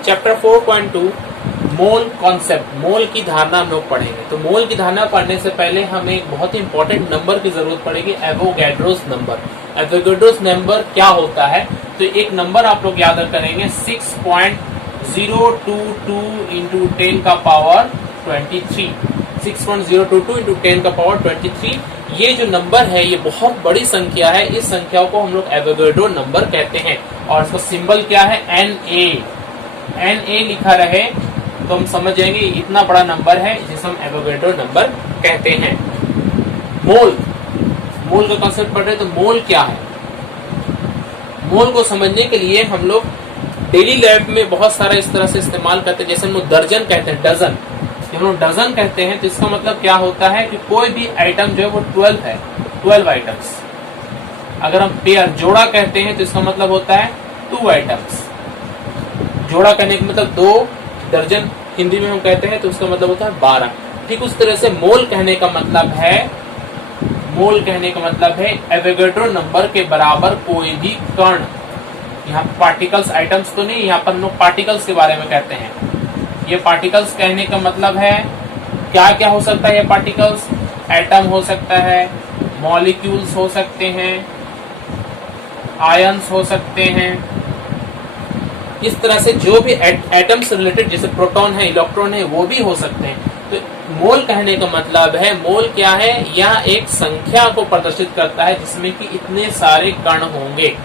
Chapter 4.2 mole concept, मोल की धारणा हम लोग पढ़ेंगे। तो मोल की धारणा पढ़ने से पहले हमें एक बहुत ही इंपॉर्टेंट नंबर की जरूरत पड़ेगी, एवोगैड्रोस नंबर। एवोगैड्रोस नंबर क्या होता है? तो एक नंबर आप लोग याद करेंगे 6.022 इंटू 10 का पावर 23, 6.022 इंटू 10 का पावर 23। ये जो नंबर है ये बहुत बड़ी संख्या है। इस संख्या को हम लोग एवोगैड्रो नंबर कहते हैं और इसका सिंबल क्या है? Na। Na लिखा रहे तो हम समझ जाएंगे इतना बड़ा नंबर है जिसे हम एवोगैड्रो नंबर कहते हैं। मोल, मोल का कॉन्सेप्ट पढ़ रहे हैं। तो मोल क्या है? मोल को समझने के लिए हम लोग डेली लाइफ में बहुत सारा इस तरह से इस्तेमाल करते हैं। जैसे हम लोग दर्जन कहते हैं, डजन, जब हम लोग डजन कहते हैं तो इसका मतलब क्या होता है कि कोई भी आइटम जो है वो 12 है, 12 आइटम्स। अगर हम पेयर, जोड़ा कहते हैं तो इसका मतलब होता है 2 आइटम्स। जोड़ा कहने का मतलब 2, दर्जन हिंदी में हम कहते हैं तो उसका मतलब होता है 12। ठीक उस तरह से मोल कहने का मतलब है, मोल कहने का मतलब है एवोगैड्रो नंबर के बराबर कोई भी कण। यहाँ पार्टिकल्स, आइटम्स तो नहीं, यहाँ पर हम लोग पार्टिकल्स के बारे में कहते हैं। ये पार्टिकल्स कहने का मतलब है क्या क्या हो सकता है? ये पार्टिकल्स एटम हो सकता है, मॉलिक्यूल्स हो सकते हैं, आयंस हो सकते हैं। इस तरह से जो भी एटम से रिलेटेड, जैसे प्रोटॉन है, इलेक्ट्रॉन है, वो भी हो सकते हैं। तो मोल कहने का मतलब है, मोल क्या है? यह एक संख्या को प्रदर्शित करता है जिसमें कि इतने सारे कण होंगे।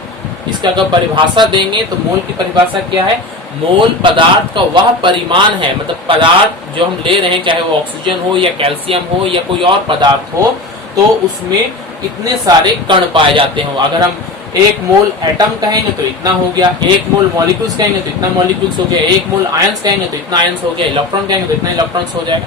इसका अगर परिभाषा देंगे तो मोल की परिभाषा क्या है? मोल पदार्थ का वह परिमाण है, मतलब पदार्थ जो हम ले रहे हैं, चाहे वो ऑक्सीजन हो या कैल्शियम हो या कोई और पदार्थ हो, तो उसमें इतने सारे कण पाए जाते हो। अगर हम 1 मोल एटम कहेंगे तो इतना हो गया, 1 मोल मॉलिक्यूल्स कहेंगे तो इतना मॉलिक्यूल्स हो गया, 1 मोल आयंस कहेंगे तो इतना आयंस हो गया, इलेक्ट्रॉन कहेंगे तो इतना इलेक्ट्रॉन्स हो जाएगा।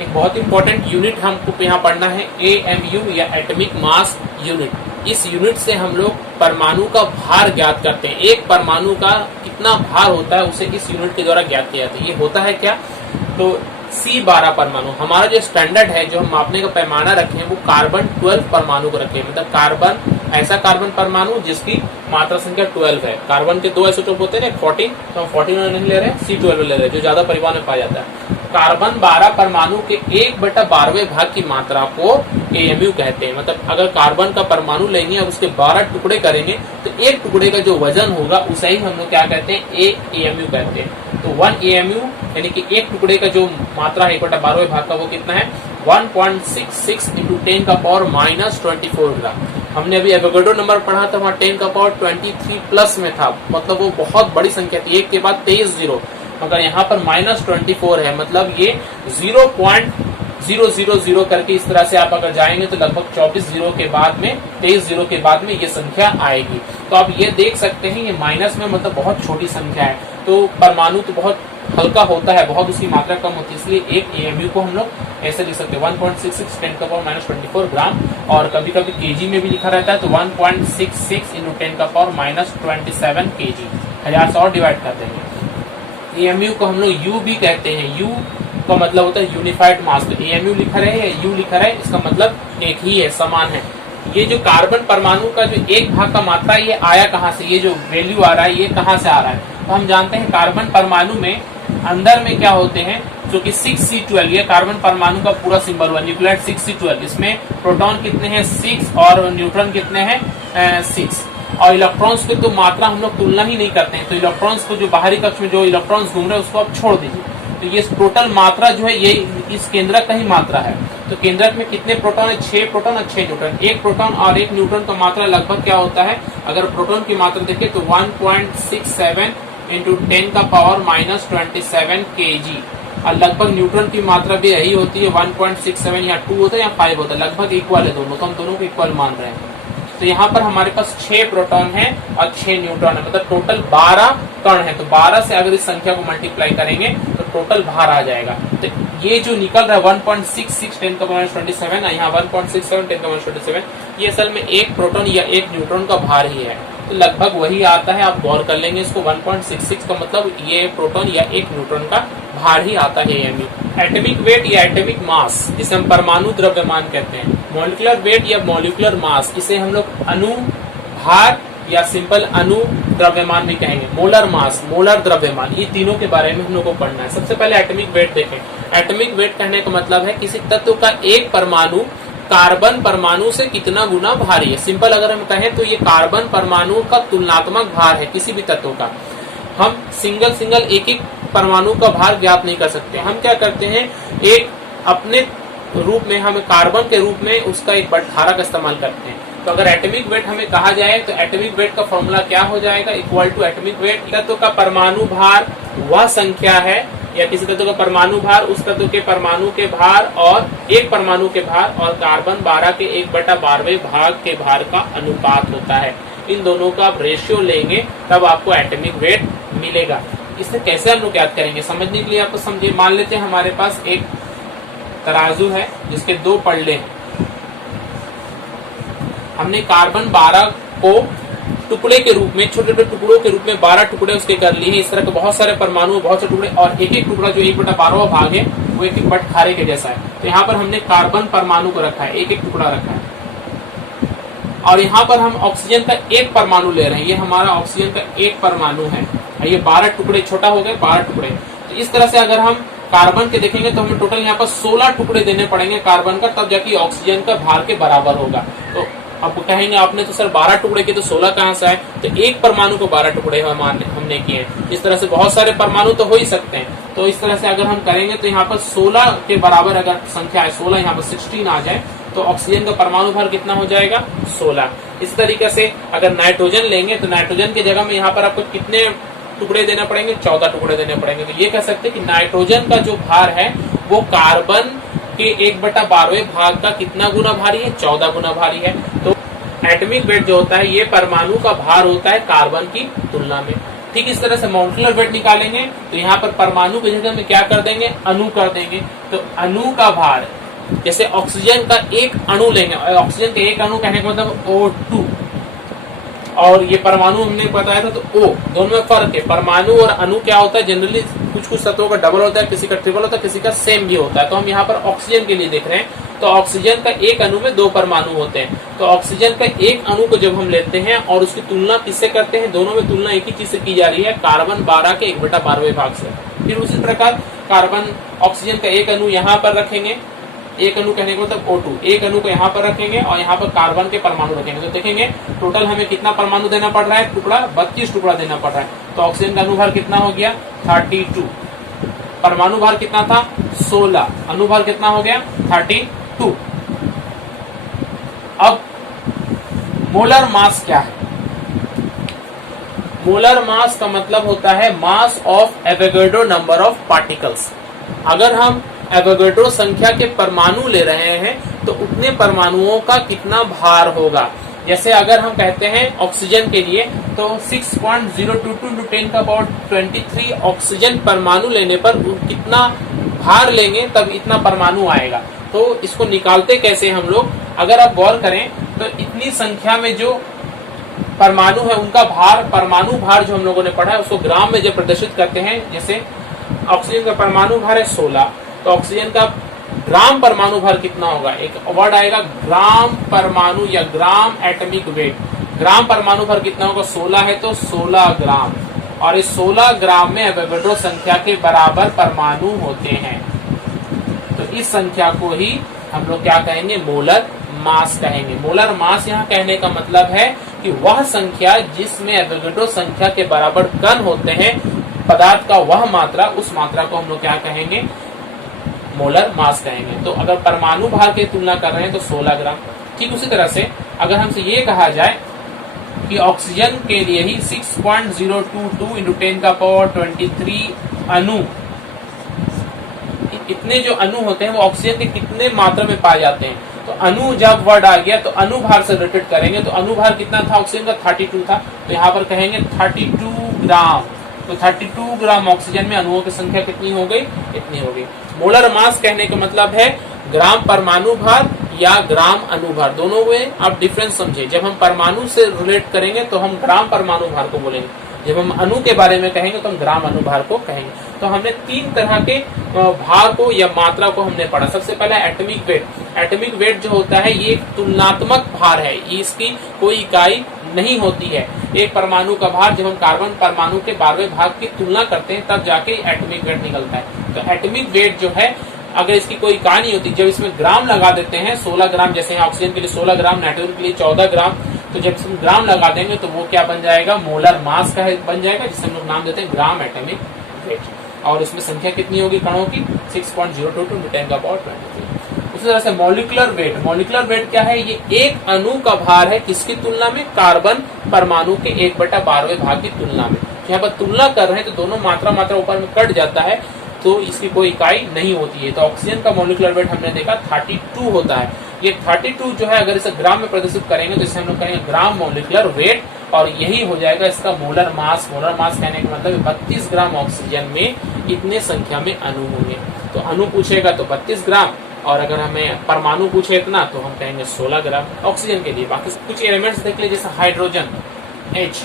एक बहुत इंपॉर्टेंट यूनिट हमको यहाँ पढ़ना है, AMU या एटॉमिक मास यूनिट। इस यूनिट से हम लोग परमाणु का भार ज्ञात करते हैं। एक परमाणु का कितना भार होता है उसे इस यूनिट के द्वारा ज्ञात किया जाता है। ये होता है क्या? तो C12 परमाणु, हमारा जो स्टैंडर्ड है, जो हम मापने का पैमाना रखे हैं, वो कार्बन 12 परमाणु को रखे हैं। मतलब कार्बन, ऐसा कार्बन परमाणु जिसकी मात्रा संख्या 12 है। कार्बन के 2 आइसोटोप होते हैं, 14, तो हम 14 नहीं ले रहे हैं, C12 ले रहे हैं, जो ज्यादा परिमाण में पाया जाता है। कार्बन 12 परमाणु के 1/12वें भाग की मात्रा को AMU कहते हैं। मतलब अगर कार्बन का परमाणु लेंगे और उसके 12 टुकड़े करेंगे तो एक टुकड़े का जो वजन होगा उसे ही हम लोग क्या कहते हैं? AMU कहते हैं। तो 1 AMU यानी कि एक टुकड़े का जो मात्रा है 1/12वें भाग का, वो कितना है? 1.66 इंटू 10 का पावर -24 ग्राम। हमने अभी एवोगैड्रो नंबर पढ़ा था, वहाँ 10 का पावर 23 प्लस में था, मतलब वो बहुत बड़ी संख्या थी, एक के बाद 23 जीरो। मगर यहाँ पर -24 है, मतलब ये 0.000 करके इस तरह से आप अगर जाएंगे तो लगभग 24 जीरो के बाद में, 23 जीरो के बाद में ये संख्या आएगी। तो आप ये देख सकते हैं ये माइनस में, मतलब बहुत छोटी संख्या है। तो परमाणु तो बहुत हल्का होता है, बहुत उसकी मात्रा कम होती है, इसलिए एक AMU को हम लोग ऐसे लिख सकते हैं 1.66 10 का पावर -24 ग्राम। और कभी कभी केजी में भी लिखा रहता है, तो 1.66 इंटू 10 का पावर -27 kg, 1000 से और डिवाइड कर देंगे। AMU को हम लोग U भी कहते हैं। U का मतलब होता है यूनिफाइड मास। तो AMU लिखा रहे है, U लिखा रहे, इसका मतलब एक ही है, समान है। ये जो कार्बन परमाणु का जो एक भाग का मात्रा, ये आया कहाँ से? ये जो वैल्यू आ रहा है ये कहाँ से आ रहा है? तो हम जानते हैं कार्बन परमाणु में अंदर में क्या होते हैं, जो कि 6C12, ये कार्बन परमाणु का पूरा सिंबल हुआ, न्यूक्लियोटाइड 6C12। इसमें प्रोटॉन कितने हैं? 6 और न्यूट्रॉन कितने हैं? 6। और इलेक्ट्रॉन्स की तो मात्रा हम लोग तुलना ही नहीं करते हैं। तो इलेक्ट्रॉन्स को, जो बाहरी कक्ष में जो इलेक्ट्रॉन्स घूम रहे हैं उसको आप छोड़ दीजिए। तो ये टोटल मात्रा जो है ये इस केंद्रक का ही मात्रा है। तो केंद्रक में कितने प्रोटॉन है? 6 प्रोटॉन और 6 न्यूट्रॉन। एक प्रोटॉन और एक न्यूट्रॉन का मात्रा लगभग क्या होता है? अगर प्रोटॉन की मात्रा देखें तो 1.67 इंटू 10 का पावर -27 kg। और लगभग न्यूट्रॉन की मात्रा भी यही होती है, 1.67, या 2 होता है या 5 होता है, लगभग इक्वल है दोनों। तो हम दोनों को इक्वल मान रहे हैं। तो यहाँ पर हमारे पास 6 प्रोटॉन है और 6 न्यूट्रॉन है, मतलब टोटल 12 कण है। तो 12 से अगर इस संख्या को मल्टीप्लाई करेंगे तो टोटल भार आ जाएगा। तो ये जो निकल रहा है 1.66 10 का पावर -27, यहाँ 1.67 10 का पावर -27, ये असल में एक प्रोटॉन या एक न्यूट्रॉन का भार ही है। तो लगभग वही आता है, आप गौर कर लेंगे इसको। 1.66 का मतलब ये प्रोटॉन या एक न्यूट्रॉन का भार ही आता है AMU। एटॉमिक वेट या एटॉमिक मास, जिसे हम परमाणु द्रव्यमान कहते हैं। मॉलिक्यूलर वेट या मॉलिक्यूलर मास, इसे हम लोग अणु भार या सिंपल अणु द्रव्यमान भी कहेंगे। मोलर मास, मोलर द्रव्यमान, ये तीनों के बारे में हम लोग को पढ़ना है। सबसे पहले एटॉमिक वेट देखें। एटॉमिक वेट कहने का मतलब है किसी तत्व का एक परमाणु कार्बन परमाणु से कितना गुना भारी है। सिंपल अगर हम कहें तो ये कार्बन परमाणु का तुलनात्मक भार है किसी भी तत्व का। हम सिंगल एक एक परमाणु का भार ज्ञात नहीं कर सकते। हम क्या करते हैं, एक अपने रूप में, हम कार्बन के रूप में उसका एक बटखारा का इस्तेमाल करते हैं। तो अगर एटॉमिक वेट हमें कहा जाए तो एटॉमिक वेट का फॉर्मूला क्या हो जाएगा, इक्वल टू एटॉमिक वेट तत्व का परमाणु भार वह संख्या है, या किसी तत्व का परमाणु भार उस तत्व के परमाणु के भार और एक परमाणु के भार और कार्बन 12 के 1/12वें भाग के भार का अनुपात होता है। इन दोनों का आप रेशियो लेंगे तब आपको एटॉमिक वेट मिलेगा। इसे कैसे हम लोग याद करेंगे, समझने के लिए आपको समझिए। मान लेते हैं हमारे पास एक तराजू है जिसके 2 पल्ले हैं। हमने कार्बन 12 को टुकड़े के रूप में, छोटे छोटे टुकड़ों के रूप में 12 टुकड़े उसके कर लिए हैं। इस तरह के बहुत सारे परमाणु, बहुत से टुकड़े, और एक एक टुकड़ा जो 1/12वां भाग है वो एक एक बटखारे के जैसा है। तो यहाँ पर हमने कार्बन परमाणु को रखा है, एक एक टुकड़ा रखा है, और यहाँ पर हम ऑक्सीजन का एक परमाणु ले रहे हैं। ये हमारा ऑक्सीजन का एक परमाणु है। ये 12 टुकड़े, छोटा हो गए 12 टुकड़े। तो इस तरह से अगर हम कार्बन के देखेंगे तो हमें टोटल यहाँ पर 16 टुकड़े देने पड़ेंगे कार्बन का, तब जाके ऑक्सीजन का भार के बराबर होगा। तो अब कहेंगे आपने तो सर 12 टुकड़े के तो 16 कहाँ से आए, तो एक परमाणु को 12 टुकड़े हमने किए हैं। इस तरह से बहुत सारे परमाणु तो हो ही सकते हैं। तो इस तरह से अगर हम करेंगे तो यहाँ पर 16 के बराबर अगर संख्या है 16, यहाँ पर 16 आ जाए तो ऑक्सीजन का परमाणु भार कितना हो जाएगा, 16। इस तरीके से अगर नाइट्रोजन लेंगे तो नाइट्रोजन की जगह में यहाँ पर आपको कितने टुकड़े देने पड़ेंगे, 14 टुकड़े देने पड़ेंगे। तो ये कह सकते हैं कि नाइट्रोजन का जो भार है वो कार्बन के 1/12वें भाग का कितना गुना भारी है, 14 गुना भारी है। तो एटॉमिक वेट जो होता है ये परमाणु का भार होता है कार्बन की तुलना में। ठीक इस तरह से मॉलिक्यूलर वेट निकालेंगे तो यहाँ पर परमाणु की जगह में क्या कर देंगे, अणु कर देंगे। तो अणु का भार, जैसे ऑक्सीजन का एक अणु लेंगे, ऑक्सीजन के एक अणु कहने का मतलब O2, और ये परमाणु हमने बताया था तो O, दोनों में फर्क है। परमाणु और अणु क्या होता है, जनरली कुछ कुछ तत्वों का डबल होता है, किसी का ट्रिपल होता है, किसी का सेम भी होता है। तो हम यहाँ पर ऑक्सीजन के लिए देख रहे हैं तो ऑक्सीजन का एक अणु में 2 परमाणु होते हैं। तो ऑक्सीजन का एक अणु को जब हम लेते हैं और उसकी तुलना किससे करते हैं, दोनों में तुलना एक ही चीज से की जा रही है, कार्बन 12 के 1/12वें भाग से। फिर उसी प्रकार कार्बन ऑक्सीजन का एक अणु यहाँ पर रखेंगे, एक अणु कहने को मतलब O2, एक अणु को यहाँ पर रखेंगे और यहाँ पर कार्बन के परमाणु रखेंगे। तो देखेंगे टोटल हमें कितना परमाणु देना पड़ रहा है, टुकड़ा 32 टुकड़ा देना पड़ रहा है। तो ऑक्सीजन का अणुभार कितना हो गया, 32। परमाणु भार कितना था, 16। अणुभार कितना हो गया, 32। अब मोलर मास क्या है, मोलर मास का मतलब होता है mass of Avogadro number of particles. अगर हम एवोगाड्रो संख्या के परमाणु ले रहे हैं तो उतने परमाणुओं का कितना भार होगा। जैसे अगर हम कहते हैं ऑक्सीजन के लिए तो 6.022 × 10⁻23 ऑक्सीजन परमाणु लेने पर कितना भार लेंगे तब इतना परमाणु आएगा। तो इसको निकालते कैसे हम लोग, अगर आप गौर करें तो इतनी संख्या में जो परमाणु है उनका भार, परमाणु भार जो हम लोगों ने पढ़ा है उसको ग्राम में जब प्रदर्शित करते हैं, जैसे ऑक्सीजन का परमाणु भार है 16, तो ऑक्सीजन का ग्राम परमाणु भार कितना होगा, एक वर्ड आएगा ग्राम परमाणु या ग्राम एटॉमिक वेट। ग्राम परमाणु भार कितना होगा, 16 है तो 16 ग्राम, और इस 16 ग्राम में एवोगाड्रो संख्या के बराबर परमाणु होते हैं। तो इस संख्या को ही हम लोग क्या कहेंगे, मोलर मास कहेंगे। मोलर मास यहाँ कहने का मतलब है कि वह संख्या जिसमें एवोगाड्रो संख्या के बराबर कण होते हैं, पदार्थ का वह मात्रा, उस मात्रा को हम लोग क्या कहेंगे, मोलर मास कहेंगे। तो अगर परमाणु भार की तुलना कर रहे हैं तो 16 ग्राम। ठीक उसी तरह से अगर हमसे ये कहा जाए कि ऑक्सीजन के लिए ही 6.022 × 10⁻23 अणु, इतने जो अणु होते हैं वो ऑक्सीजन के कितने मात्रा में पाए जाते हैं। तो अणु जब वर्ड आ गया तो अणु भार से रिलेटेड करेंगे। तो अणु भार कितना था, ऑक्सीजन का 32 था, तो यहाँ पर कहेंगे 32 ग्राम। तो 32 ग्राम ऑक्सीजन में अणुओं की संख्या कितनी हो गई, इतनी हो गई। मोलर मास कहने का मतलब है ग्राम परमाणु भार या ग्राम अणु भार, दोनों में आप डिफरेंस समझे। जब हम परमाणु से रिलेट करेंगे तो हम ग्राम परमाणु भार को बोलेंगे, जब हम अणु के बारे में कहेंगे तो हम ग्राम अणु भार को कहेंगे। तो हमने 3 तरह के भार को या मात्रा को हमने पढ़ा। सबसे पहला एटॉमिक वेट। एटॉमिक वेट जो होता है ये तुलनात्मक भार है, इसकी कोई इकाई नहीं होती है। एक परमाणु का भार जब हम कार्बन परमाणु के 12वें भाग की तुलना करते हैं तब जाके एटॉमिक वेट निकलता है। तो एटॉमिक वेट जो है अगर इसकी कोई इकाई नहीं होती, जब इसमें ग्राम लगा देते हैं 16 ग्राम, जैसे ऑक्सीजन के लिए 16 ग्राम, नाइट्रोजन के लिए 14 ग्राम, तो जब इसमें ग्राम लगा देंगे तो वो क्या बन जाएगा, मोलर मास का बन जाएगा, जिसे हम लोग नाम देते हैं ग्राम एटॉमिक वेट। और इसमें संख्या कितनी होगी कणों की, 6.022 × 10⁻23। उसी तरह से मॉलिक्यूलर वेट, मॉलिक्यूलर वेट क्या है, ये एक अणु का भार है किसकी तुलना में, कार्बन परमाणु के 1/12वें भाग की तुलना में। यहाँ पर तुलना कर रहे हैं तो दोनों मात्रा ऊपर में कट जाता है, तो इसकी कोई इकाई नहीं होती है। तो ऑक्सीजन का मॉलिक्यूलर वेट हमने देखा 32 होता है। ये 32 जो है अगर इसे ग्राम में प्रदर्शित करेंगे तो इसे हम लोग कहेंगे ग्राम मॉलिक्यूलर वेट, और यही हो जाएगा इसका मोलर मास। मोलर मास कहने का मतलब 32 ग्राम ऑक्सीजन में इतने संख्या में अणु होंगे। तो अणु पूछेगा तो 32 ग्राम, और अगर हमें परमाणु पूछे इतना तो हम कहेंगे 16 ग्राम ऑक्सीजन के लिए। बाकी कुछ एलिमेंट्स देख लीजिए, जैसे हाइड्रोजन H,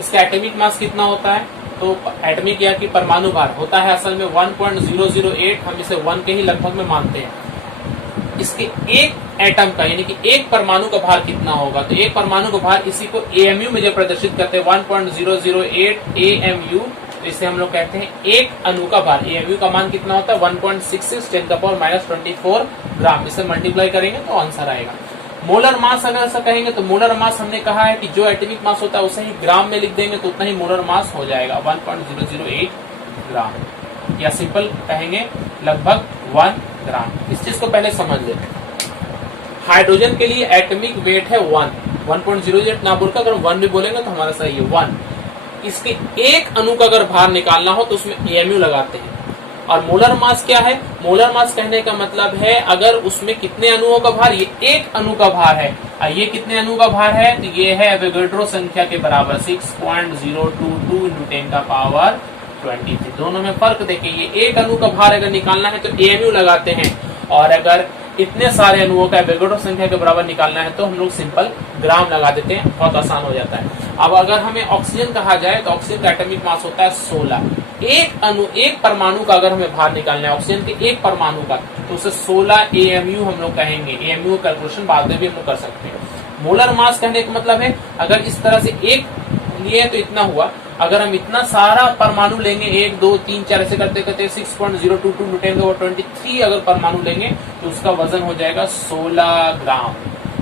इसका एटॉमिक मास कितना होता है, तो एटॉमिक या कि परमाणु भार होता है असल में 1.008, हम इसे 1 के ही लगभग में मानते हैं। इसके एक एटम का यानी कि एक परमाणु का भार कितना होगा, तो एक परमाणु का भार इसी को AMU में जब प्रदर्शित करते हैं 1.008 AMU, तो इसे हम लोग कहते हैं एक अणु का भार। AMU का मान कितना होता है 1.66 10⁻⁻24 ग्राम। इसे मल्टीप्लाई करेंगे तो आंसर आएगा। मोलर मास अगर ऐसा कहेंगे तो मोलर मास हमने कहा है कि जो एटॉमिक मास होता है उसे ही ग्राम में लिख देंगे तो उतना ही मोलर मास हो जाएगा 1.008 ग्राम, या सिंपल कहेंगे लगभग 1 ग्राम। इस चीज को पहले समझ लेते हैं। हाइड्रोजन के लिए एटॉमिक वेट है 1.008 ना बोलकर अगर 1 भी बोलेंगे तो हमारा सही है 1। इसके एक अणु का अगर भार निकालना हो तो उसमें AMU लगाते हैं। और मोलर मास क्या है, मोलर मास कहने का मतलब है अगर उसमें कितने अणुओं का भार, ये एक अणु का भार है, और ये कितने अणु का भार है, तो ये है एवोगाड्रो संख्या के बराबर 6.022 × 10⁻23। दोनों में फर्क देखिए, ये एक अणु का भार अगर निकालना है तो AMU लगाते हैं, और अगर इतने सारे अणुओं का एवोगाड्रो संख्या के बराबर निकालना है तो हम लोग सिंपल ग्राम लगा देते हैं, बहुत आसान हो जाता है। अब अगर हमें ऑक्सीजन कहा जाए तो ऑक्सीजन का एटॉमिक मास होता है 16। एक अणु, एक परमाणु का अगर हमें भार निकालना है ऑक्सीजन के एक परमाणु का, तो उसे 16 AMU हम लोग कहेंगे। AMU कैलकुलेशन बाद में भी हम लोग कर सकते हैं। मोलर मास कहने का मतलब है अगर इस तरह से एक लिए तो इतना हुआ, अगर हम इतना सारा परमाणु लेंगे 1 2 3 4 ऐसे करते करते 6.022 × 10⁻23 अगर परमाणु लेंगे तो उसका वजन हो जाएगा 16 ग्राम।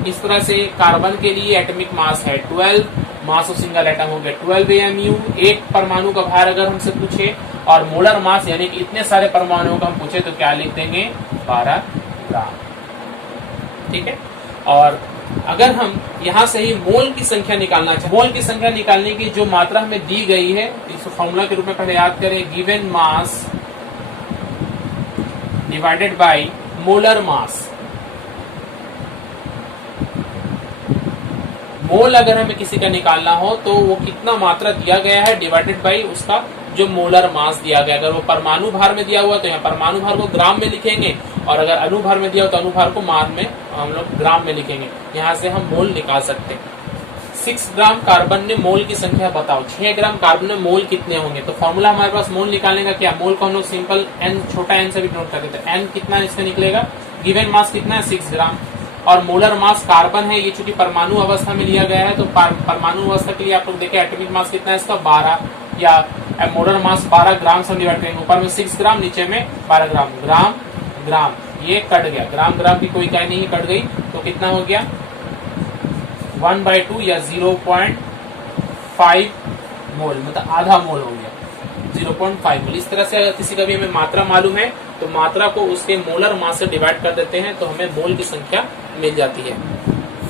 इस तरह से कार्बन के लिए एटॉमिक मास है 12, मास ऑफ सिंगल एटम हो गया 12 AMU। एक परमाणु का भार अगर हमसे पूछे, और मोलर मास यानी कि इतने सारे परमाणुओं का हम पूछे तो क्या लिख देंगे 12 ग्राम। ठीक है। और अगर हम यहाँ से ही मोल की संख्या निकालना चाहें, मोल की संख्या निकालने की जो मात्रा हमें दी गई है इस फॉर्मूला के रूप में पहले याद करें, given mass divided by molar mass. Mole अगर हमें किसी का निकालना हो तो वो कितना मात्रा दिया गया है डिवाइडेड बाय उसका जो मोलर मास दिया गया। अगर वो परमाणु भार में दिया हुआ तो यहाँ परमाणु भार को ग्राम में लिखेंगे, और अगर अणु भार में दिया हो तो अणु भार को मान में हम लोग ग्राम में लिखेंगे। यहाँ से हम मोल निकाल सकते हैं। 6 ग्राम कार्बन ने मोल की संख्या बताओ, 6 ग्राम कार्बन में मोल कितने होंगे। तो फॉर्मूला हमारे पास मोल निकालने का क्या, मोल को हम लोग सिंपल n छोटा n से भी नोट कर देते हैं। n कितना इसका निकलेगा, गिवन मास कितना है 6 ग्राम, और मोलर मास कार्बन है, ये चूंकि परमाणु अवस्था में लिया गया है तो परमाणु अवस्था के लिए आप लोग देखें एटॉमिक मास कितना है इसका 12, या मोलर मास 12 ग्राम से डिवाइड करेंगे। ऊपर में 6 ग्राम, नीचे में 12 ग्राम। ग्राम ग्राम ये कट गया, ग्राम ग्राम की कोई इकाई नहीं कट गई, तो कितना हो गया 1/2 या 0.5 मोल, मतलब आधा मोल हो गया 0.5 मोल। इस तरह से अगर किसी का भी हमें मात्रा मालूम है तो मात्रा को उसके मोलर मास से डिवाइड कर देते हैं तो हमें मोल की संख्या मिल जाती है।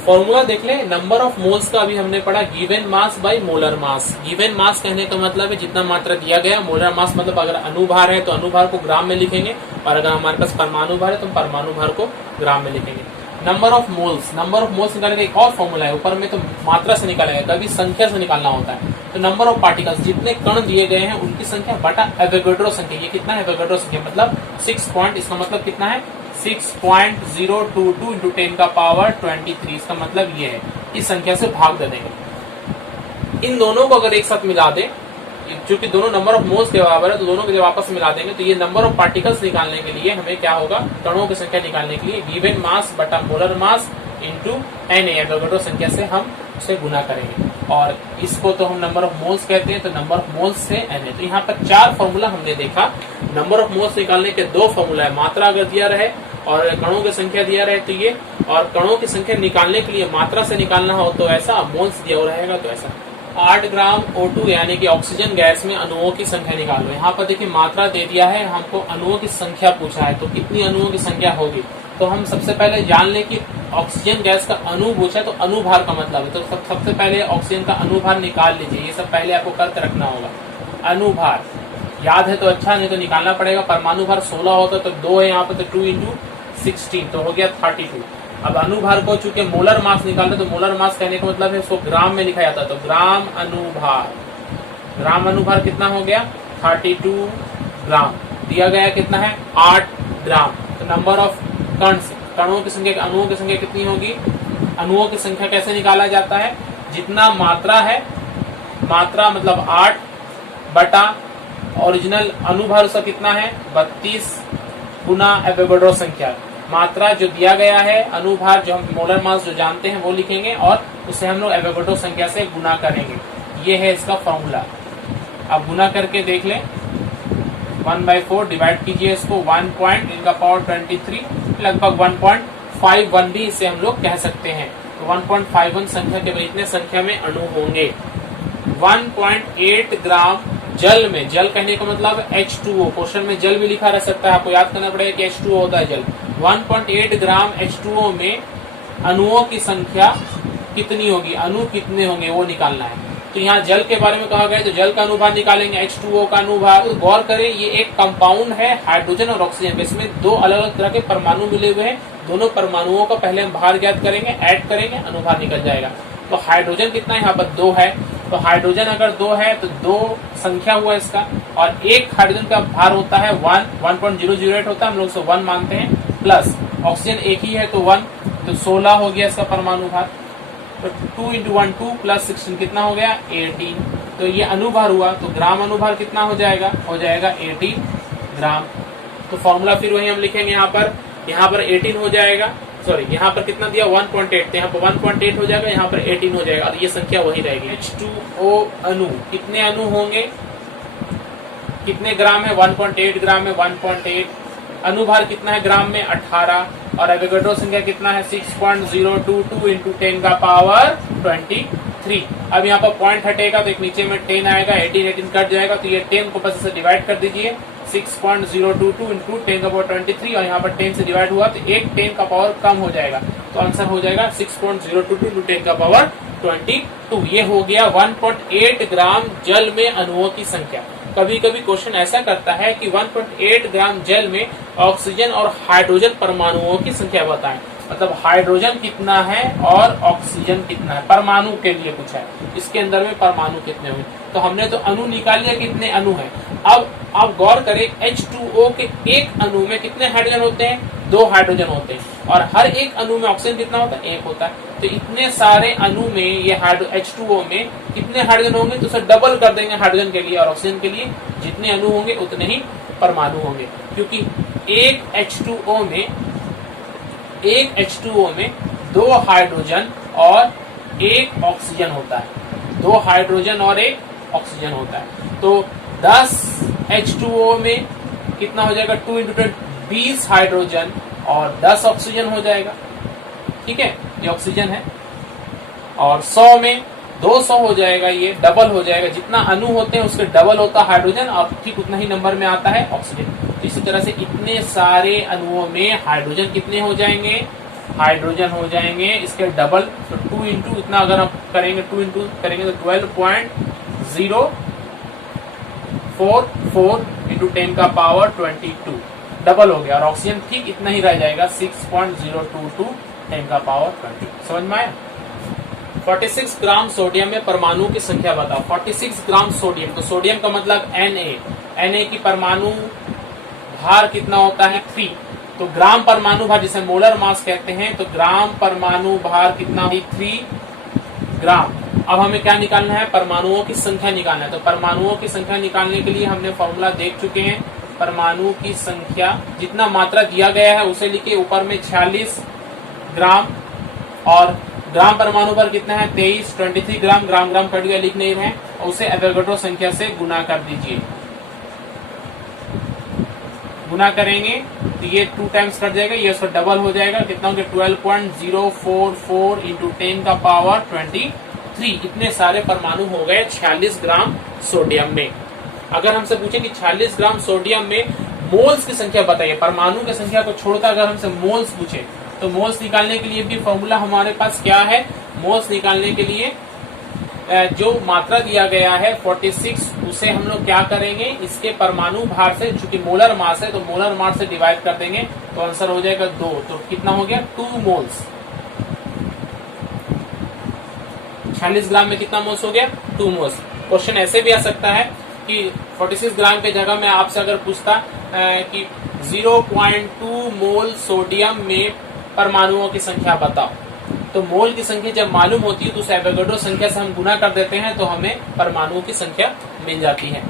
फॉर्मूला देख ले, नंबर ऑफ मोल्स का अभी हमने पढ़ा given mass by molar mass. Given mass कहने का मतलब है जितना मात्रा दिया गया, मोलर मास मतलब अगर अणुभार है तो अणुभार को ग्राम में लिखेंगे, और अगर हमारे पास परमाणु भार है तो हम परमाणु भार को ग्राम में लिखेंगे। Number of moles, number of moles निकालने का एक और फॉर्मूला है, ऊपर में तो मात्रा से निकालेगा, कभी संख्या से निकालना होता है। तो नंबर ऑफ पार्टिकल्स, जितने कण दिए गए हैं उनकी संख्या बटा एवोगाड्रो संख्या। ये कितना है एवोगाड्रो संख्या, मतलब 6 पॉइंट, इसका मतलब कितना है 6.022 × 10⁻23। इसका मतलब ये है, इस संख्या से भाग दे देंगे। इन दोनों को अगर एक साथ मिला दें, क्योंकि दोनों नंबर ऑफ मोल्स के बराबर है, तो दोनों को जब आपस में मिला देंगे तो ये नंबर ऑफ पार्टिकल्स निकालने के लिए हमें क्या होगा, कणों की संख्या निकालने के लिए गिवन मास बटा molar mass into Na Avogadro संख्या से हम उसे गुना करेंगे। और इसको तो हम नंबर ऑफ मोल्स कहते हैं, तो नंबर ऑफ मोल्स से Na। तो यहाँ पर 4 फॉर्मूला हमने देखा। नंबर ऑफ मोल्स निकालने के 2 फॉर्मूला है, मात्रा अगर दिया रहे और कणों की संख्या दिया रहे तो ये, और कणों की संख्या निकालने के लिए मात्रा से निकालना हो तो ऐसा, मोल्स दिया हुआ रहेगा तो ऐसा। 8 ग्राम O2 यानी कि ऑक्सीजन गैस में अणुओं की संख्या निकालो। यहाँ पर देखिए मात्रा दे दिया है, हमको अणुओं की संख्या पूछा है, तो कितनी अणुओं की संख्या होगी। तो हम सबसे पहले जान लें कि ऑक्सीजन गैस का अणु पूछा तो अणुभार का मतलब है, तो सबसे पहले ऑक्सीजन का अणुभार निकाल लीजिए। ये सब पहले आपको करके रखना होगा। अणुभार याद है तो अच्छा, नहीं तो निकालना पड़ेगा। परमाणु भार 16 होता तो 2 है यहाँ पे, तो 2 इंटू 16 तो हो गया 32। अब अणुभार को चूंकि मोलर मास निकालना, तो मोलर मास कहने का मतलब है उसको ग्राम में लिखा जाता है, तो ग्राम अणुभार, ग्राम अणुभार कितना हो गया 32 ग्राम। दिया गया कितना है 8 ग्राम। तो नंबर ऑफ कणों की संख्या, अणुओं की संख्या कितनी होगी। अणुओं की संख्या कैसे निकाला जाता है, जितना मात्रा है, मात्रा मतलब 8 बटा ओरिजिनल अणुभार उसका कितना है 32 गुना एवोगाड्रो संख्या। मात्रा जो दिया गया है, अणुभार जो हम मोलर मास जो जानते हैं वो लिखेंगे और उसे हम लोग एवोगाड्रो संख्या से गुना करेंगे। ये है इसका फॉर्मूला। अब गुना करके देख लें, 1/4 डिवाइड कीजिए इसको 1.23 लगभग 1.51 भी इसे हम लोग कह सकते हैं। तो 1.51 संख्या के इतने संख्या में अणु होंगे। 1.8 ग्राम जल में, जल कहने का मतलब H2O, क्वेश्चन में जल भी लिखा रह सकता है, आपको याद करना पड़ेगा कि H2O होता है जल। 1.8 ग्राम H2O में अणुओं की संख्या कितनी होगी, अणु कितने होंगे वो निकालना है। तो यहाँ जल के बारे में कहा गया, तो जल का अणुभार निकालेंगे, H2O का अणुभार। तो गौर करें ये एक कंपाउंड है हाइड्रोजन और ऑक्सीजन, इसमें 2 अलग अलग तरह के परमाणु मिले हुए हैं। दोनों परमाणुओं का पहले हम भार ज्ञात करेंगे, ऐड करेंगे, अणुभार निकल जाएगा। तो हाइड्रोजन कितना है यहाँ पर 2 है, तो हाइड्रोजन अगर 2 है तो 2 संख्या हुआ इसका, और एक हाइड्रोजन का भार होता है 1.008 होता है, हम लोग उसे 1 मानते हैं, प्लस ऑक्सीजन एक ही है तो 1, तो 16 हो गया इसका परमाणु भार। तो 2 इंटू 1 2 प्लस 16 कितना हो गया 18। तो ये अणुभार हुआ, तो ग्राम अणुभार कितना हो जाएगा 18 ग्राम। तो फॉर्मूला फिर वही हम लिखेंगे यहाँ पर 18 हो जाएगा, सॉरी यहाँ पर कितना दिया 1.8, तो यहाँ पर 1.8 हो जाएगा, यहाँ पर 18 हो जाएगा, और ये संख्या वही रहेगी। H2O अणु, कितने अणु होंगे, कितने ग्राम है 1.8 ग्राम में 1.8, अणुभार कितना है ग्राम में 18, और एवोगाड्रो संख्या कितना है 6.022 इंटू 10 का पावर 23। अब यहाँ पर पॉइंट हटेगा तो एक नीचे में 10 आएगा, 18 कट जाएगा, तो ये 10 को बस से डिवाइड कर दीजिए, 6.022 इंटू 10 का पावर 23, और यहाँ पर 10 से डिवाइड हुआ तो एक 10 का पावर कम हो जाएगा, तो आंसर हो जाएगा 6.022 इंटू 10 का पावर 22। ये हो गया 1.8 ग्राम जल में अणुओं की संख्या। कभी कभी क्वेश्चन ऐसा करता है कि 1.8 ग्राम जल में ऑक्सीजन और हाइड्रोजन परमाणुओं की संख्या बताएं, मतलब हाइड्रोजन कितना है और ऑक्सीजन कितना है, परमाणु के लिए पूछा है, इसके अंदर में परमाणु कितने हुए। तो हमने तो अणु निकाल लिया कितने अणु है। अब आप गौर करें H2O के एक अणु में कितने हाइड्रोजन होते हैं 2 हाइड्रोजन होते हैं, और हर एक अणु में ऑक्सीजन कितना होता है 1 होता है। तो इतने सारे अणु में ये H2O में कितने हाइड्रोजन होंगे, तो उसे डबल कर देंगे हाइड्रोजन के लिए और ऑक्सीजन के लिए, जितने अणु होंगे उतने ही परमाणु होंगे, क्योंकि एक H2O में 2 हाइड्रोजन और 1 ऑक्सीजन होता है, 2 हाइड्रोजन और 1 ऑक्सीजन होता है। तो 10 H2O में कितना हो जाएगा 2 इंटू 10 20 हाइड्रोजन और 10 ऑक्सीजन हो जाएगा, ठीक है, ये ऑक्सीजन है। और 100 में 200 हो जाएगा, ये डबल हो जाएगा, जितना अणु होते हैं उसके डबल होता है हाइड्रोजन, और ठीक उतना ही नंबर में आता है ऑक्सीजन। तो इसी तरह से इतने सारे अणुओं में हाइड्रोजन कितने हो जाएंगे, हाइड्रोजन हो जाएंगे इसके डबल। तो 2 इंटू इतना अगर हम करेंगे 2 इंटू करेंगे तो 12.044 इंटू 10 का पावर 22 डबल हो गया, और ऑक्सीजन ठीक इतना ही रह जाएगा 6.022 10 का पावर 20। समझ में आया। 46 ग्राम सोडियम में परमाणु की संख्या बताओ। 46 ग्राम सोडियम, तो सोडियम का मतलब Na की परमाणु भार कितना होता है 3, तो ग्राम परमाणु भार जिसे मोलर मास कहते हैं, तो ग्राम परमाणु भार कितना है 3 ग्राम। अब हमें क्या निकालना है, परमाणुओं की संख्या निकालना है। तो परमाणुओं की संख्या निकालने के लिए हमने फॉर्मूला देख चुके हैं, परमाणु की संख्या जितना मात्रा दिया गया है उसे लिखिए, ऊपर में 46 ग्राम और ग्राम परमाणु पर कितना है 23, 23 ग्राम, ग्राम ग्राम कट गया, लिख नहीं रहे हैं, और उसे एवोगाड्रो संख्या से गुना कर दीजिए। गुना करेंगे तो ये 2 टाइम्स कट जाएगा, ये उसका डबल हो जाएगा, कितना हो गया 12.044 इंटू 10 का पावर 23। इतने सारे परमाणु हो गए 46 ग्राम सोडियम में। अगर हमसे पूछे कि 46 ग्राम सोडियम में मोल्स की संख्या बताइए, परमाणु की संख्या को छोड़कर अगर हमसे मोल्स पूछे तो मोल्स निकालने के लिए भी फॉर्मूला हमारे पास क्या है। मोल्स निकालने के लिए जो मात्रा दिया गया है 46, उसे हम लोग क्या करेंगे, इसके परमाणु भार से, चूंकि मोलर मास है तो मोलर मास से डिवाइड कर देंगे तो आंसर हो जाएगा 2। तो कितना हो गया 2 मोल्स। 46 ग्राम में कितना मोल्स हो गया 2 मोल्स। क्वेश्चन ऐसे भी आ सकता है कि 46 ग्राम के जगह में आपसे अगर पूछता कि 0.2 मोल सोडियम में परमाणुओं की संख्या बताओ, तो मोल की संख्या जब मालूम होती है तो उस एवोगाड्रो संख्या से हम गुना कर देते हैं तो हमें परमाणुओं की संख्या मिल जाती है।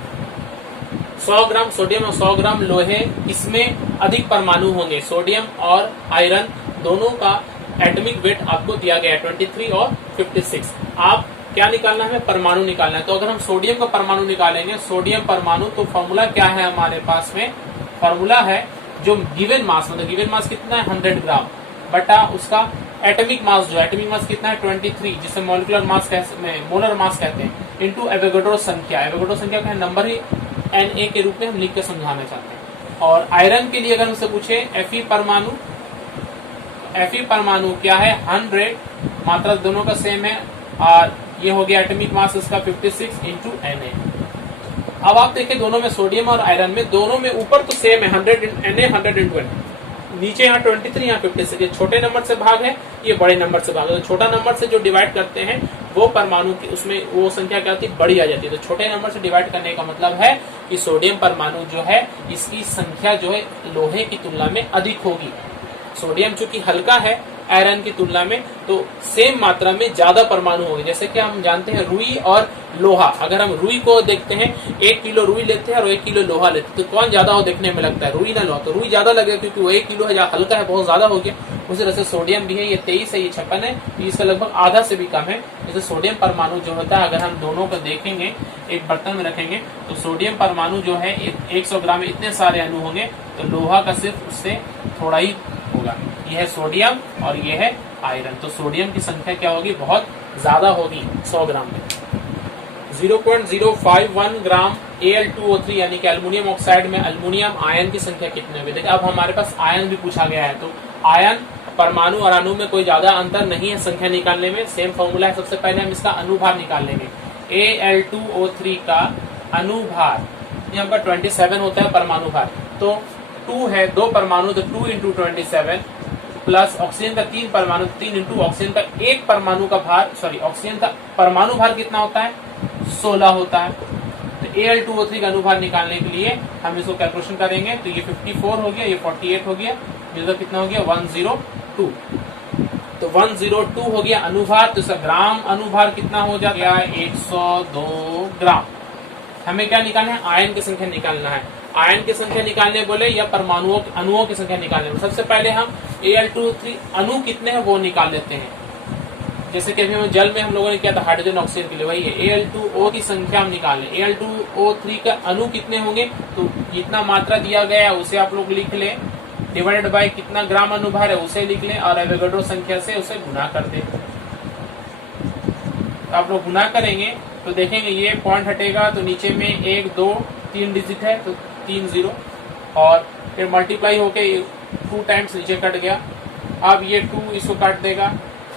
100 ग्राम सोडियम और 100 ग्राम लोहे, इसमें अधिक परमाणु होंगे। सोडियम और आयरन दोनों का एटॉमिक वेट आपको दिया गया है 23 और 56। आप क्या निकालना है, परमाणु निकालना है। तो अगर हम सोडियम का परमाणु निकालेंगे, सोडियम परमाणु, तो फॉर्मूला क्या है हमारे पास में, फॉर्मूला है जो गिवन मास, मतलब गिवन मास कितना है 100 ग्राम बटा उसका एटॉमिक मास, जो एटॉमिक मास कितना है 23, जिसे मॉलिक्यूलर मास मोलर मास कहते हैं, इनटू एवोगाड्रो संख्या। एवोगाड्रो संख्या का नंबर ही Na के रूप में हम लिख के समझाना चाहते हैं। और आयरन के लिए अगर हमसे पूछे Fe परमाणु, Fe परमाणु क्या है 100, मात्रा दोनों का सेम है, और ये हो गया एटॉमिक मास उसका 56 इंटू Na। अब आप देखिए दोनों में, सोडियम और आयरन में, दोनों में ऊपर तो सेम है 100 Na 120, नीचे यहाँ 23 यहाँ 56। ये छोटे नंबर से भाग है, ये बड़े नंबर से भाग है। तो छोटा नंबर से जो डिवाइड करते हैं वो परमाणु की, उसमें वो संख्या क्या होती है बड़ी आ जाती है। तो छोटे नंबर से डिवाइड करने का मतलब है कि सोडियम परमाणु जो है इसकी संख्या जो है लोहे की तुलना में अधिक होगी। सोडियम चूंकि हल्का है आयरन की तुलना में, तो सेम मात्रा में ज्यादा परमाणु होंगे। जैसे कि हम जानते हैं रुई और लोहा, अगर हम रुई को देखते हैं 1 किलो रुई लेते हैं और 1 किलो लोहा लेते हैं, तो कौन ज्यादा हो देखने में लगता है, रुई ना लोहा। तो रुई ज्यादा लगेगा क्योंकि वो 1 किलो है, हल्का है, बहुत ज्यादा हो गया। उसी तरह से सोडियम भी है, ये 23 है, ये 56 है, तो इसका लगभग आधा से भी कम है। जैसे सोडियम परमाणु जो होता है, अगर हम दोनों को देखेंगे एक बर्तन में रखेंगे तो सोडियम परमाणु जो है 100 ग्राम में इतने सारे अणु होंगे, तो लोहा का सिर्फ उससे थोड़ा ही होगा। ये है सोडियम और ये है आयरन। तो सोडियम की संख्या क्या होगी, बहुत ज्यादा होगी 100 ग्राम में। 0.051 ग्राम Al2O3 यानी कि अल्युमिनियम ऑक्साइड में अल्युमिनियम आयन की संख्या कितनी होगी। देखिए अब हमारे पास आयन भी पूछा गया है, तो आयन परमाणु और अणु में कोई ज्यादा अंतर नहीं है संख्या निकालने में, सेम फॉर्मूला है। सबसे पहले हम इसका अनुभार निकाल लेंगे। Al2O3 का अनुभार यहाँ पर 27 होता है परमाणु भार, तो 2 है, 2 परमाणु तो 2 इंटू 27 प्लस ऑक्सीजन का 3 परमाणु, 3 इंटू ऑक्सीजन का 1 परमाणु का भार, सॉरी ऑक्सीजन का परमाणु भार कितना होता है 16 होता है। तो Al2O3 का अनुभार निकालने के लिए हम इसको कैलकुलेशन करेंगे, तो ये 54 हो गया, ये 48 हो गया, ये कितना हो गया 102। तो 102 हो गया अनुभार, तो इसका ग्राम अनुभार कितना हो जाएगा 102 ग्राम। हमें क्या निकालना है, आयन की संख्या निकालना है। आयन की संख्या निकालने बोले या परमाणुओं अणुओं की संख्या निकालने बोले, सबसे पहले हम Al2O3 अणु कितने हैं वो निकाल लेते हैं। जैसे कि अभी जल में हम लोगों ने किया था हाइड्रोजन ऑक्सीजन के लिए, वही है Al2O की संख्या हम निकाल लें। Al2O3 का अणु कितने होंगे, तो जितना मात्रा दिया गया है उसे आप लोग लिख लें, डिवाइडेड बाय कितना ग्राम अनुभार है उसे लिख लें, और एवोगाड्रो संख्या से उसे गुना कर दें। तो आप लोग गुना करेंगे तो देखेंगे ये पॉइंट हटेगा, तो नीचे में 1 2 3 डिजिट है तो 3 0, और फिर मल्टीप्लाई होके 2 टाइम्स नीचे कट गया। अब ये 2 इसको काट देगा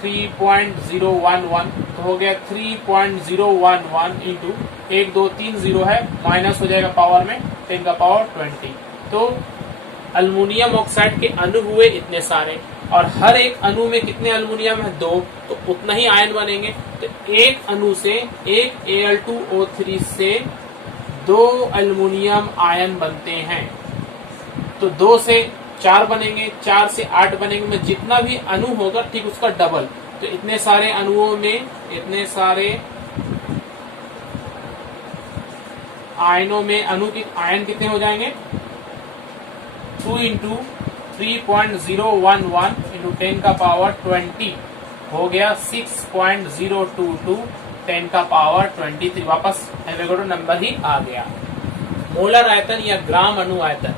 3.011, तो हो गया 3.011 इंटू 1 2 3 0 है, माइनस हो जाएगा पावर में 10 का पावर 20। तो अल्युमिनियम ऑक्साइड के अणु हुए इतने सारे, और हर एक अणु में कितने अल्युमिनियम है 2, तो उतना ही आयन बनेंगे। तो एक अणु से, एक Al2O3 से 2 अल्युमिनियम आयन बनते हैं। तो 2 से 4 बनेंगे, 4 से 8 बनेंगे, में जितना भी अणु होगा ठीक उसका डबल। तो इतने सारे अणुओं में, इतने सारे आयनों में अणु की आयन कितने हो जाएंगे 2 इंटू 3.011 इंटू 10 का पावर 20 हो गया 6.022 10 का पावर 23। वापस एवोगाड्रो नंबर ही आ गया। मोलर आयतन या ग्राम अणु आयतन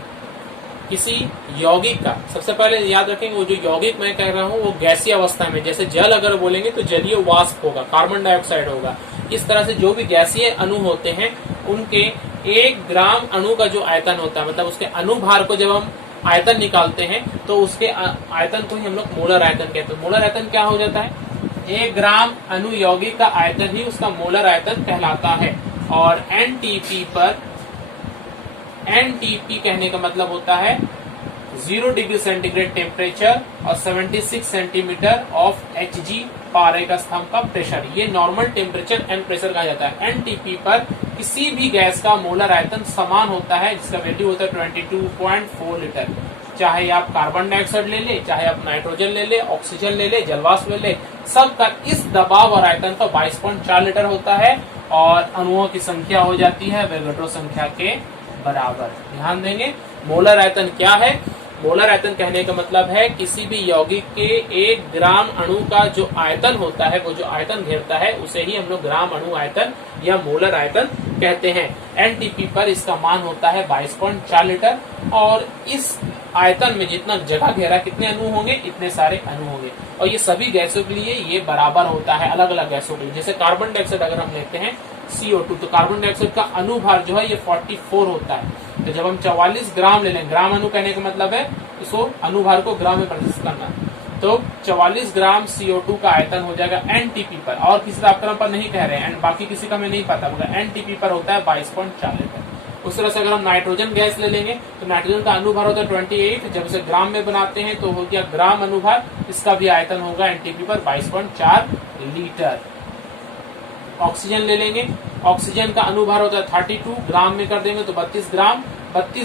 किसी यौगिक का, सबसे पहले याद रखेंगे वो जो यौगिक मैं कह रहा हूँ वो गैसीय अवस्था में, जैसे जल अगर बोलेंगे तो जलीय वाष्प होगा, कार्बन डाइऑक्साइड होगा। इस तरह से जो भी गैसीय अणु होते हैं उनके 1 ग्राम अणु का जो आयतन होता है, मतलब उसके अनुभार को जब हम आयतन निकालते हैं तो उसके आयतन को ही हम लोग मोलर आयतन कहते हैं। मोलर आयतन क्या हो जाता है? 1 ग्राम अणु यौगिक का आयतन ही उसका मोलर आयतन कहलाता है। और एनटीपी कहने का मतलब होता है 0 डिग्री सेंटीग्रेड टेम्परेचर और 76 सेंटीमीटर ऑफ Hg पारेख स्तंभ का प्रेशर, ये नॉर्मल टेम्परेचर एंड प्रेशर कहा जाता है। एनटीपी पर किसी भी गैस का मोलर आयतन समान होता है, जिसका वैल्यू होता है 22.4 लीटर। चाहे आप कार्बन डाइऑक्साइड ले ले, चाहे आप नाइट्रोजन ले ले, ऑक्सीजन ले ले, जलवाष्प ले ले, सबका इस दबाव और आयतन का 22.4 लीटर होता है और अणुओं की संख्या हो जाती है एवोगाड्रो संख्या के बराबर। ध्यान देंगे, मोलर आयतन क्या है? मोलर आयतन कहने का मतलब है किसी भी यौगिक के 1 ग्राम अणु का जो आयतन होता है, वो जो आयतन घेरता है उसे ही हम लोग ग्राम अणु आयतन या मोलर आयतन कहते हैं। एनटीपी पर इसका मान होता है 22.4 लीटर और इस आयतन में जितना जगह घेरा कितने अणु होंगे, इतने सारे अणु होंगे। और ये सभी गैसों के लिए ये बराबर होता है, अलग अलग गैसों के लिए। जैसे कार्बन डाइऑक्साइड अगर हम लेते हैं CO2, तो कार्बन डाइऑक्साइड का अनुभार जो है ये 44 होता है। तो जब हम 44 ग्राम ले लें, ग्राम अणु कहने का मतलब है इसको अनुभार को ग्राम में परिवर्तित करना, तो 44 ग्राम CO2 का आयतन हो जाएगा एनटीपी पर। और किसी तापक्रम पर नहीं कह रहे हैं, बाकी किसी का हमें नहीं पता, मगर एनटीपी पर होता है 22.4 लीटर। उस तरह से अगर हम नाइट्रोजन गैस ले लेंगे तो नाइट्रोजन का अनुभार होता है 28, जब उसे ग्राम में बनाते हैं तो हो गया ग्राम अनुभार, इसका भी आयतन होगा एनटीपी पर 22.4 लीटर। ऑक्सीजन ले लेंगे, ऑक्सीजन का अनुभार होता है 32, ग्राम में कर देंगे तो 32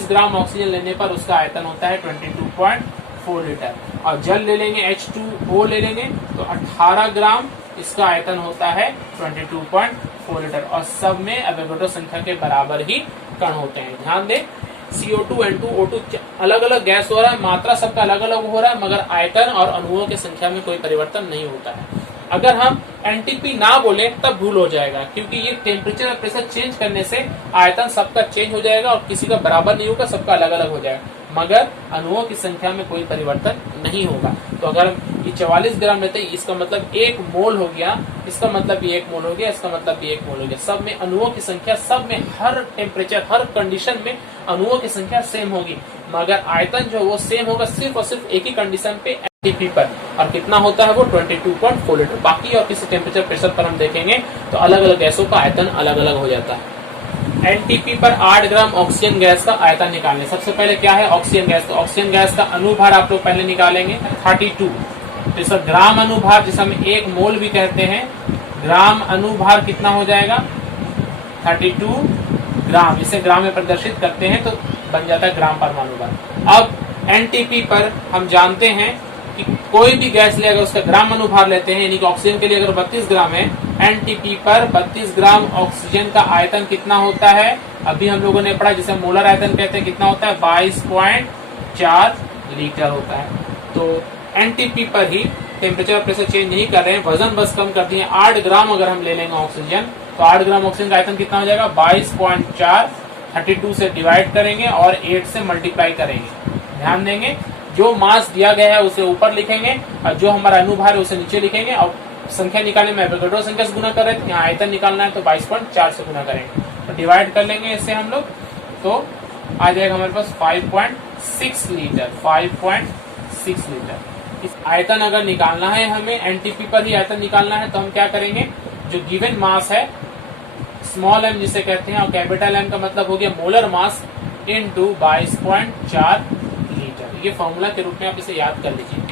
ग्राम ऑक्सीजन लेने पर उसका आयतन होता है 22.4 लीटर। और जल ले लेंगे, H2O ले लेंगे तो 18 ग्राम, इसका आयतन होता है 22.4 लीटर। और सब में एवोगाड्रो संख्या के बराबर ही कण होते हैं। ध्यान दें, CO2, N2, O2 अलग अलग गैस हो रहा है, मात्रा सबका अलग अलग हो रहा है, मगर आयतन और अणुओं की संख्या में कोई परिवर्तन नहीं होता है। अगर हम एनटीपी ना बोले तब भूल हो जाएगा, क्योंकि ये टेम्परेचर और प्रेशर चेंज करने से आयतन सबका चेंज हो जाएगा और किसी का बराबर नहीं होगा, सबका अलग अलग हो जाएगा, मगर अणुओं की संख्या में कोई परिवर्तन नहीं होगा। तो अगर ये 44 ग्राम लेते हैं, इसका मतलब 1 मोल हो गया, इसका मतलब भी 1 मोल हो गया, इसका मतलब भी 1 मोल हो गया। सब में अणुओं की संख्या, सब में हर टेम्परेचर, हर कंडीशन में अणुओं की संख्या सेम होगी, मगर आयतन जो वो सेम होगा सिर्फ और सिर्फ एक ही कंडीशन पे एनटीपी पर, और कितना होता है वो 22.4 लीटर। बाकी और किसी टेम्परेचर प्रेशर पर हम देखेंगे तो अलग अलग गैसों का आयतन अलग अलग हो जाता है। एनटीपी पर 8 ग्राम ऑक्सीजन गैस का आयतन निकालने, सबसे पहले क्या है ऑक्सीजन गैस, तो ऑक्सीजन गैस का अनुभार आप लोग पहले निकालेंगे 32, तो इसका ग्राम अनुभार जिसे हम 1 मोल भी कहते हैं, ग्राम अनुभार कितना हो जाएगा 32 ग्राम, इसे ग्राम में प्रदर्शित करते हैं तो बन जाता है ग्राम परमाणु भार। अब एनटीपी पर हम जानते हैं कि कोई भी गैस ले अगर उसका ग्राम अनुभार लेते हैं, यानी कि ऑक्सीजन के लिए अगर 32 ग्राम है, एनटीपी पर 32 ग्राम ऑक्सीजन का आयतन कितना होता है, अभी हम लोगों ने पढ़ा जिसे मोलर आयतन कहते हैं, कितना होता है 22.4 लीटर होता है। तो एनटीपी पर ही टेम्परेचर प्रेशर चेंज नहीं कर रहे हैं, वजन बस कम कर दिए। 8 ग्राम अगर हम ले लेंगे ऑक्सीजन, तो 8 ग्राम ऑक्सीजन का आयतन कितना हो जाएगा 22.4, 32 से डिवाइड करेंगे और 8 से मल्टीप्लाई करेंगे। ध्यान देंगे, जो मास दिया गया है उसे ऊपर लिखेंगे और जो हमारा अनुभार है उसे नीचे लिखेंगे। और संख्या निकालने में एवोगाड्रो संख्या से गुना कर रहे थे, यहाँ आयतन निकालना है तो 22.4 से गुना करेंगे, तो डिवाइड कर लेंगे इससे हम लोग, तो आ जाएगा हमारे पास 5.6 लीटर। 5.6 लीटर इस आयतन अगर निकालना है हमें, एनटीपी पर ही आयतन निकालना है, तो हम क्या करेंगे, जो गिवन मास है स्मॉल m जिसे कहते हैं और कैपिटल M का मतलब हो गया मोलर मास इनटू 22.4 लीटर, ये फॉर्मूला के रूप में आप इसे याद कर लीजिए।